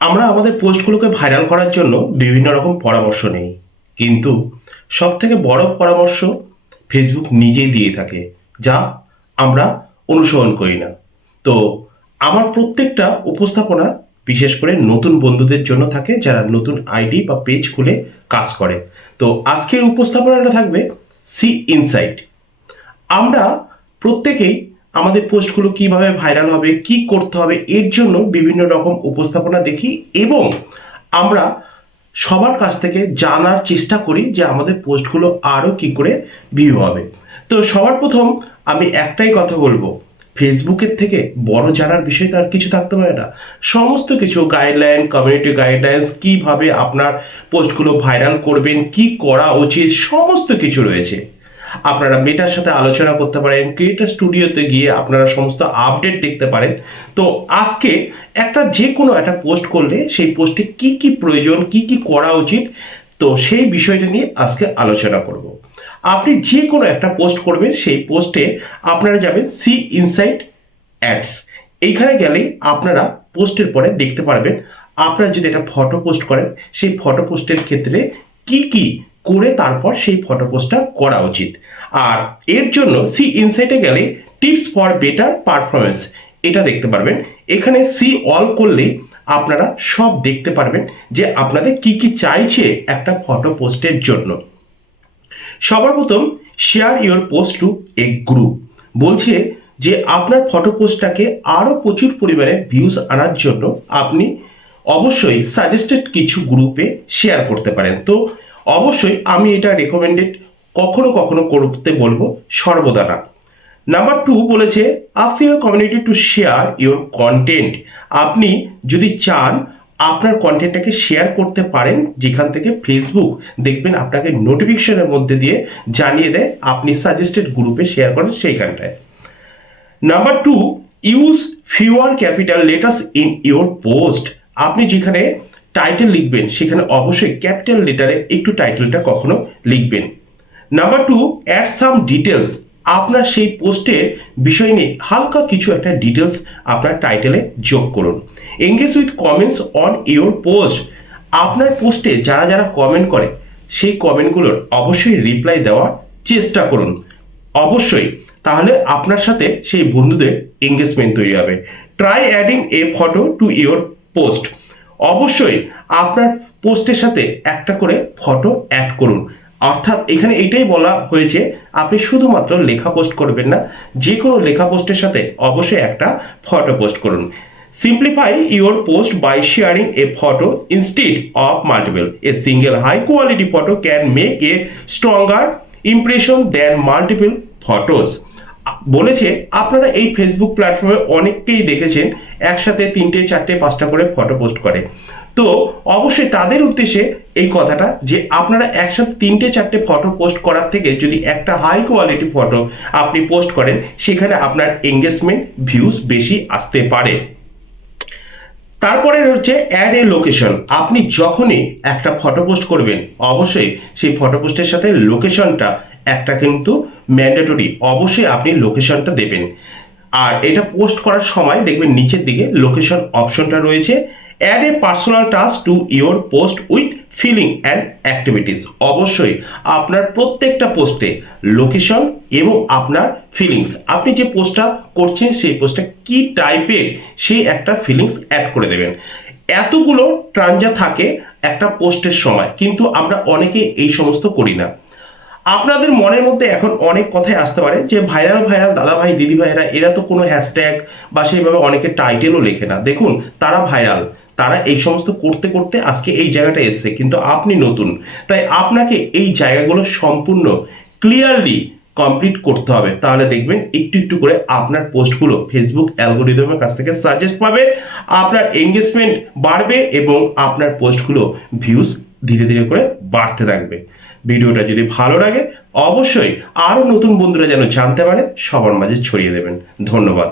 আমরা আমাদের পোস্টগুলোকে ভাইরাল করার জন্য বিভিন্ন রকম পরামর্শ নেই। কিন্তু সব থেকে বড় পরামর্শ ফেসবুক নিজেই দিয়ে থাকে, যা আমরা অনুসরণ করি না। তো আমার প্রত্যেকটা উপস্থাপনা, বিশেষ করে নতুন বন্ধুদের জন্য থাকে, যারা নতুন আইডি বা পেজ খুলে কাজ করে। তো আজকের উপস্থাপনাটা থাকবে সি ইনসাইট আমরা প্রত্যেকেই আমাদের পোস্টগুলো কীভাবে ভাইরাল হবে, কি করতে হবে, এর জন্য বিভিন্ন রকম উপস্থাপনা দেখি এবং আমরা সবার কাছ থেকে জানার চেষ্টা করি যে আমাদের পোস্টগুলো আরও কি করে ভিউ হবে। তো সবার প্রথম আমি একটাই কথা বলব ফেসবুকের থেকে বড় জানার বিষয় তো আর কিছু থাকতে পারে না। সমস্ত কিছু গাইডলাইন কমিউনিটি গাইডলাইন্স কীভাবে আপনার পোস্টগুলো ভাইরাল করবেন, কি করা উচিত, সমস্ত কিছু রয়েছে। আপনারা মেটার সাথে আলোচনা করতে পারেন, ক্রিয়েটার স্টুডিওতে গিয়ে আপনারা সমস্ত আপডেট দেখতে পারেন। তো আজকে একটা যে কোনো একটা পোস্ট করলে সেই পোস্টে কি কি প্রয়োজন, কি কি করা উচিত, তো সেই বিষয়টা নিয়ে আজকে আলোচনা করব। আপনি যে কোনো একটা পোস্ট করবেন, সেই পোস্টে আপনারা যাবেন সি ইনসাইট অ্যাডস। এইখানে গেলেই আপনারা পোস্টের পরে দেখতে পারবেন, আপনারা যদি একটা ফটো পোস্ট করেন, সেই ফটো পোস্টের ক্ষেত্রে কি কি করে তারপর সেই ফটো পোস্টটা করা উচিত। আর এর জন্য সি ইনসাইটে গেলে টিপস ফর বেটার পারফরমেন্স এটা দেখতে পারবেন। এখানে সি অল করলেই আপনারা সব দেখতে পারবেন যে আপনাদের কি কি চাইছে একটা ফটো পোস্টের জন্য। সবার প্রথম share your post to a group বলছে যে আপনার ফটো পোস্টটাকে আরও প্রচুর পরিমাণে ভিউজ আনার জন্য আপনি অবশ্যই সাজেস্টেড কিছু গ্রুপে শেয়ার করতে পারেন। তো অবশ্যই আমি এটা রেকমেন্ডেড কখনো কখনো করতে বলব সর্বদা না। নাম্বার টু বলেছে ask your community to share your content আপনি যদি চান আপনার কন্টেন্টটাকে শেয়ার করতে পারেন, যেখান থেকে ফেসবুক দেখবেন আপনাকে নোটিফিকেশনের মধ্যে দিয়ে জানিয়ে দেয়, আপনি সাজেস্টেড গ্রুপে শেয়ার করেন সেইখানটায়। Number two use fewer capital letters in your post আপনি যেখানে টাইটেল লিখবেন, সেখানে অবশ্যই ক্যাপিটাল লেটারে একটু টাইটেলটা কখনো লিখবেন। Number two add some details আপনার সেই পোস্টের বিষয় নিয়ে হালকা কিছু একটা ডিটেলস আপনার টাইটেলে যোগ করুন। Engage with comments on your post আপনার পোস্টে যারা যারা কমেন্ট করে, সেই কমেন্টগুলোর অবশ্যই রিপ্লাই দেওয়ার চেষ্টা করুন। অবশ্যই, তাহলে আপনার সাথে সেই বন্ধুদের এঙ্গেজমেন্ট তৈরি হবে। Try adding a photo to your post অবশ্যই আপনার পোস্টের সাথে একটা করে ফটো অ্যাড করুন। অর্থাৎ এখানে এটাই বলা হয়েছে, আপনি শুধুমাত্র লেখা পোস্ট করবেন না যে কোনো লেখা পোস্টের সাথে অবশ্যই একটা ফটো পোস্ট করুন। Simplify your post by sharing a photo instead of multiple a single high quality photo can make a stronger impression than multiple photos বলেছে, আপনারা এই ফেসবুক প্ল্যাটফর্মে অনেককেই দেখেছেন, একসাথে তিনটে, চারটে, পাঁচটা করে ফটো পোস্ট করে। তো অবশ্যই তাদের উদ্দেশ্যে এই কথাটা যে আপনারা একসাথে তিনটে, চারটে ফটো পোস্ট করার থেকে যদি একটা হাই কোয়ালিটি ফটো আপনি পোস্ট করেন, সেখানে আপনার এঙ্গেজমেন্ট ভিউজ বেশি আসতে পারে। তারপরে হচ্ছে অ্যাড এ লোকেশন আপনি যখনই একটা ফটো পোস্ট করবেন, অবশ্যই সেই ফটো পোস্টের সাথে লোকেশনটা একটা কিন্তু ম্যান্ডেটরি অবশ্যই আপনি লোকেশনটা দেবেন। আর এটা পোস্ট করার সময় দেখবেন নিচের দিকে লোকেশন অপশনটা রয়েছে। Add a personal task to your post with feeling and activities অবশ্যই আপনার প্রত্যেকটা পোস্টে লোকেশন এবং আপনার ফিলিংস আপনি যে পোস্টটা করছেন, সেই পোস্টটা কি টাইপের সেই একটা ফিলিংস অ্যাড করে দেবেন। এতগুলো ট্রানজা থাকে একটা পোস্টের সময়, কিন্তু আমরা অনেকে এই সমস্ত করি না। আপনাদের মনের মধ্যে এখন অনেক কথাই আসতে পারে যে, ভাইরাল ভাইরাল দাদা ভাই দিদি ভাইরা এরা তো কোনো হ্যাশট্যাগ বা সেইভাবে অনেকে টাইটেলও লেখে না। দেখুন, তারা ভাইরাল তারা এই সমস্ত করতে করতে আজকে এই জায়গাটা এসছে, কিন্তু আপনি নতুন। তাই আপনাকে এই জায়গাগুলো সম্পূর্ণ ক্লিয়ারলি কমপ্লিট করতে হবে। তাহলে দেখবেন একটু একটু করে আপনার পোস্টগুলো ফেসবুক অ্যালগোরিদমের কাছ থেকে সাজেস্ট পাবে, আপনার এঙ্গেজমেন্ট বাড়বে এবং আপনার পোস্টগুলো ভিউজ ধীরে ধীরে করে বাড়তে থাকবে। ভিডিওটা যদি ভালো লাগে, অবশ্যই আরও নতুন বন্ধুরা যেন জানতে পারে, সবার মাঝে ছড়িয়ে দেবেন। ধন্যবাদ।